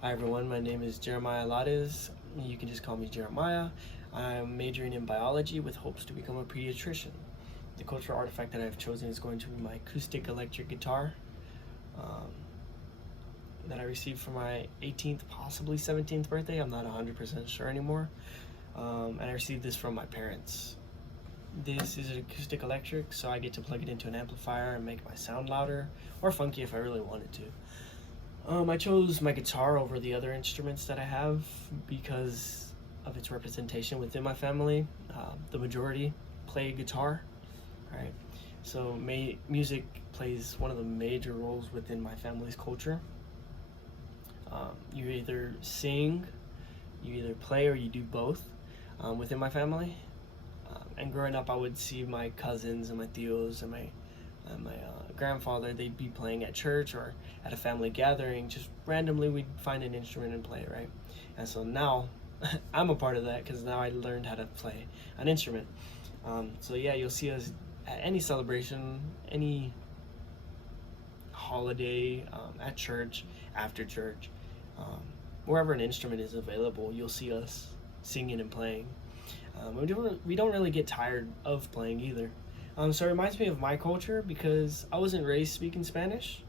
Hi everyone, my name is Jeremiah Lades. You can just call me Jeremiah. I'm majoring in biology with hopes to become a pediatrician. The cultural artifact that I've chosen is going to be my acoustic electric guitar um, that I received for my 18th, possibly 17th birthday. I'm not 100% sure anymore. And I received this from my parents. This is an acoustic electric, so I get to plug it into an amplifier and make my sound louder or funky if I really wanted to. I chose my guitar over the other instruments that I have because of its representation within my family. The majority play guitar, right? So music plays one of the major roles within my family's culture. You either sing, you either play, or you do both within my family. And growing up, I would see my cousins and my tios and my grandfather, they'd be playing at church or at a family gathering. Just randomly we'd find an instrument and play it, right? And so now I'm a part of that because now I learned how to play an instrument. So yeah, you'll see us at any celebration, any holiday, at church, after church, wherever an instrument is available, you'll see us singing and playing. We don't really get tired of playing either. So it reminds me of my culture because I wasn't raised speaking Spanish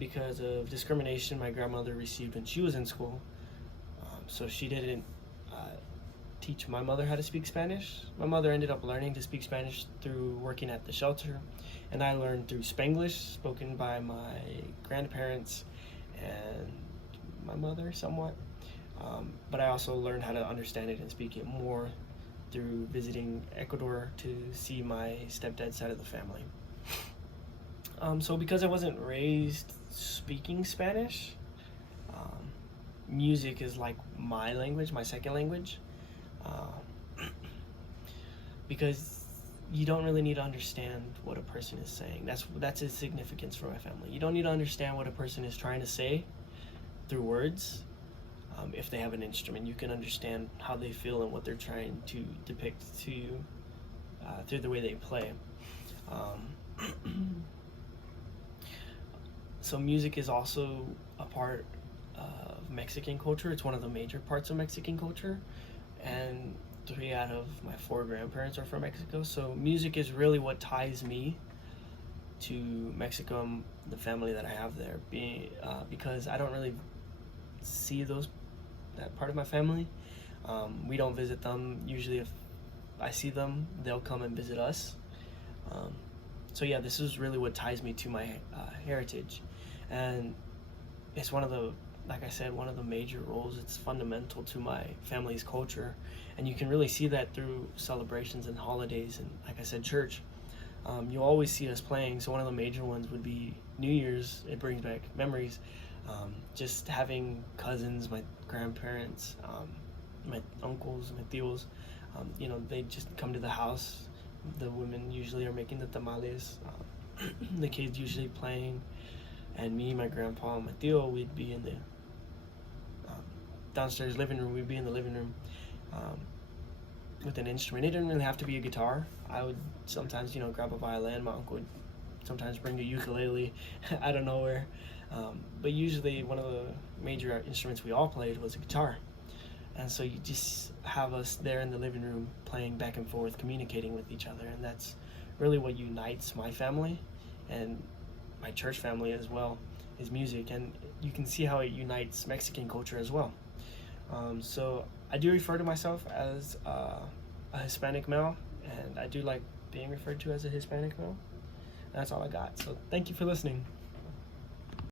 because of discrimination my grandmother received when she was in school. So she didn't teach my mother how to speak Spanish. My mother ended up learning to speak Spanish through working at the shelter, and I learned through Spanglish, spoken by my grandparents and my mother somewhat. But I also learned how to understand it and speak it more through visiting Ecuador to see my stepdad's side of the family. So because I wasn't raised speaking Spanish, music is like my language, my second language, because you don't really need to understand what a person is saying. That's its significance for my family. You don't need to understand what a person is trying to say through words. If they have an instrument, you can understand how they feel and what they're trying to depict to you through the way they play. So music is also a part of Mexican culture. It's one of the major parts of Mexican culture, and 3 out of my 4 grandparents are from Mexico. So music is really what ties me to Mexico and the family that I have there. Because I don't really see that part of my family. We don't visit them. Usually if I see them, they'll come and visit us. So yeah, this is really what ties me to my heritage, and it's like I said, one of the major roles. It's fundamental to my family's culture, and you can really see that through celebrations and holidays, and like I said, church. You'll always see us playing. So one of the major ones would be New Year's. It brings back memories. Just having cousins, my grandparents, my uncles, my tios, they just come to the house. The women usually are making the tamales, the kids usually playing, and me, my grandpa, and my tio, we'd be in the downstairs living room. We'd be in the living room with an instrument. It didn't really have to be a guitar. I would sometimes, grab a violin. My uncle would sometimes bring a ukulele out of nowhere. But usually one of the major instruments we all played was a guitar. And so you just have us there in the living room playing back and forth, communicating with each other. And that's really what unites my family and my church family as well, is music. And you can see how it unites Mexican culture as well. So I do refer to myself as a Hispanic male, and I do like being referred to as a Hispanic male. That's all I got. So thank you for listening.